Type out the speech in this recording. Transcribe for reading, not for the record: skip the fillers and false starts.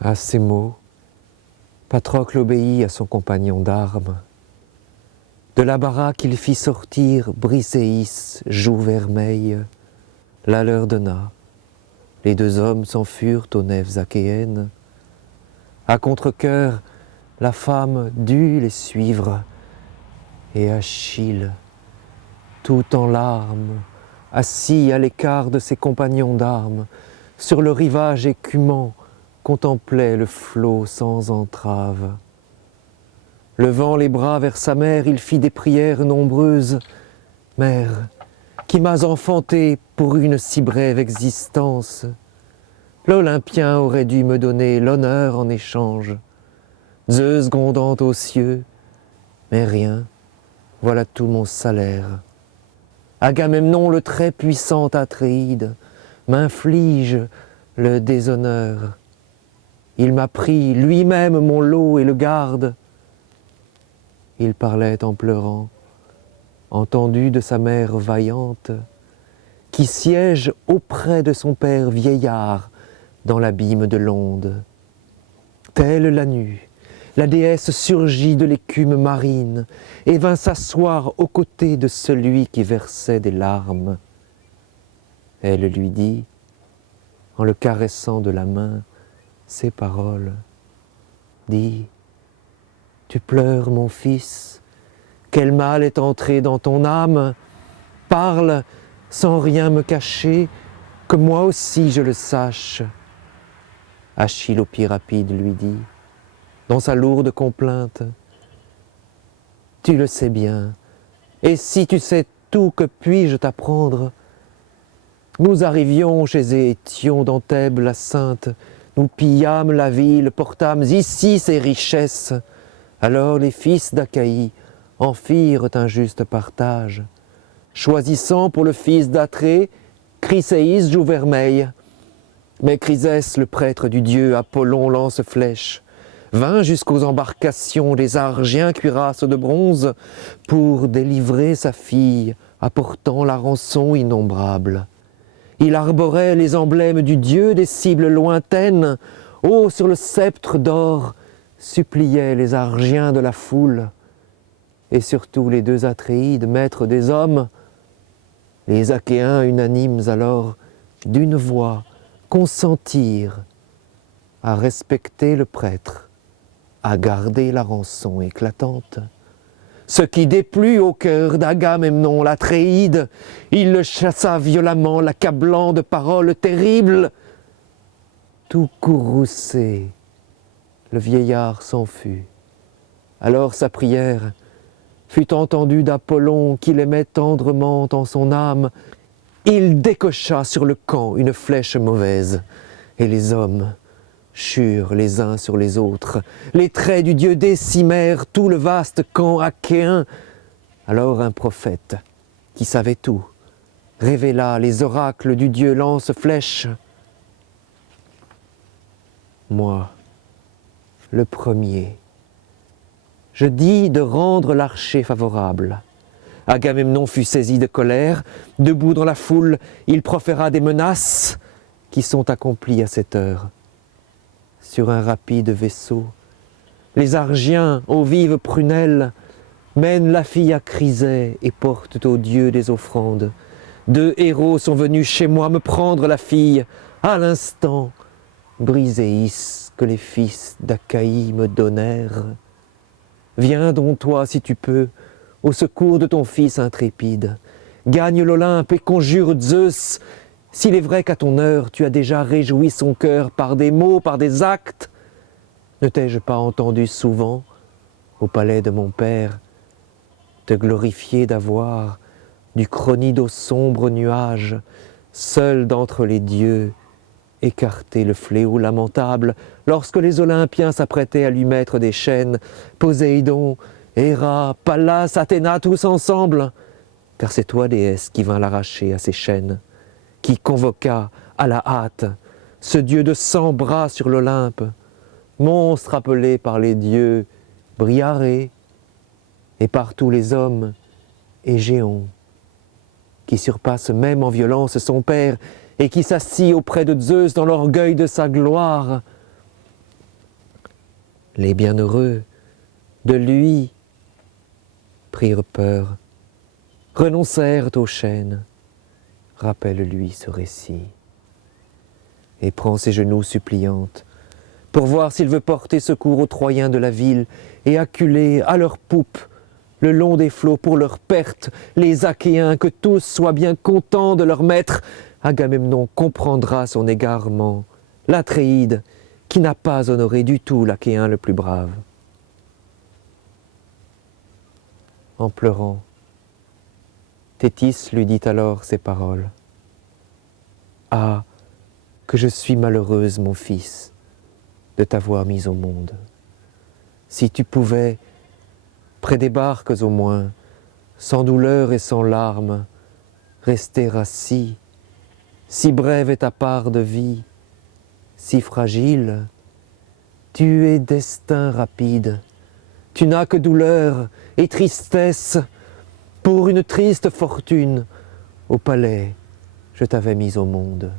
À ces mots, Patrocle obéit à son compagnon d'armes. De la baraque, il fit sortir Briséis, joue vermeille, la leur donna. Les deux hommes s'enfurent aux nefs achéennes. À contre-cœur, la femme dut les suivre, et Achille, tout en larmes, assis à l'écart de ses compagnons d'armes, sur le rivage écumant, contemplait le flot sans entrave. Levant les bras vers sa mère, il fit des prières nombreuses. « Mère, qui m'as enfanté pour une si brève existence, l'Olympien aurait dû me donner l'honneur en échange. Zeus grondant aux cieux, mais rien, voilà tout mon salaire. Agamemnon, le très puissant Atréide, m'inflige le déshonneur. Il m'a pris lui-même mon lot et le garde. » Il parlait en pleurant, entendu de sa mère vaillante, qui siège auprès de son père vieillard dans l'abîme de l'onde. Telle la nue, la déesse surgit de l'écume marine et vint s'asseoir aux côtés de celui qui versait des larmes. Elle lui dit, en le caressant de la main, ces paroles. « Dis, tu pleures, mon fils, quel mal est entré dans ton âme? Parle sans rien me cacher, que moi aussi je le sache. » Achille au pied rapide lui dit, dans sa lourde complainte, « Tu le sais bien, et si tu sais tout, que puis-je t'apprendre? Nous arrivions chez Étion dans Thèbes la sainte, nous pillâmes la ville, portâmes ici ses richesses. Alors les fils d'Achaïe en firent un juste partage, choisissant pour le fils d'Atrée Chryséis joue vermeille. Mais Chrysès, le prêtre du dieu Apollon lance-flèche, vint jusqu'aux embarcations des Argiens cuirasses de bronze pour délivrer sa fille, apportant la rançon innombrable. Il arborait les emblèmes du dieu des cibles lointaines, haut sur le sceptre d'or, suppliait les Argiens de la foule, et surtout les deux Atréides, maîtres des hommes. Les Achéens unanimes alors, d'une voix, consentirent à respecter le prêtre, à garder la rançon éclatante. Ce qui déplut au cœur d'Agamemnon l'Atréide, il le chassa violemment, l'accablant de paroles terribles. Tout courroucé, le vieillard s'en fut. Alors sa prière fut entendue d'Apollon qui l'aimait tendrement en son âme. Il décocha sur le camp une flèche mauvaise, et les hommes churent les uns sur les autres. Les traits du dieu décimèrent tout le vaste camp achéen. Alors un prophète, qui savait tout, révéla les oracles du dieu lance-flèche. Moi, le premier, je dis de rendre l'archer favorable. Agamemnon fut saisi de colère. Debout dans la foule, il proféra des menaces qui sont accomplies à cette heure. Sur un rapide vaisseau, les Argiens, aux vives prunelles, mènent la fille à Chrysaie et portent au dieu des offrandes. Deux héros sont venus chez moi me prendre la fille. À l'instant, Briséis, que les fils d'Achaïe me donnèrent. Viens donc toi, si tu peux, au secours de ton fils intrépide. Gagne l'Olympe et conjure Zeus. S'il est vrai qu'à ton heure, tu as déjà réjoui son cœur par des mots, par des actes, ne t'ai-je pas entendu souvent, au palais de mon père, te glorifier d'avoir, du Cronide au sombre nuage, seul d'entre les dieux, écarté le fléau lamentable, lorsque les Olympiens s'apprêtaient à lui mettre des chaînes, Poséidon, Héra, Pallas, Athéna, tous ensemble, car c'est toi, déesse, qui vint l'arracher à ces chaînes, qui convoqua à la hâte ce dieu de 100 bras sur l'Olympe, monstre appelé par les dieux Briarée, et par tous les hommes Égéon, qui surpasse même en violence son père et qui s'assit auprès de Zeus dans l'orgueil de sa gloire. Les bienheureux de lui prirent peur, renoncèrent aux chaînes. Rappelle-lui ce récit. Et prend ses genoux suppliantes pour voir s'il veut porter secours aux Troyens de la ville et acculer à leurs poupes le long des flots pour leur perte les Achéens, que tous soient bien contents de leur maître. Agamemnon comprendra son égarement, l'Atréide qui n'a pas honoré du tout l'Achéen le plus brave. En pleurant, Thétis lui dit alors ces paroles. « Ah, que je suis malheureuse, mon fils, de t'avoir mis au monde. Si tu pouvais, près des barques au moins, sans douleur et sans larmes, rester assis, si brève est ta part de vie, si fragile, tu es destin rapide, tu n'as que douleur et tristesse, pour une triste fortune, au palais je t'avais mis au monde.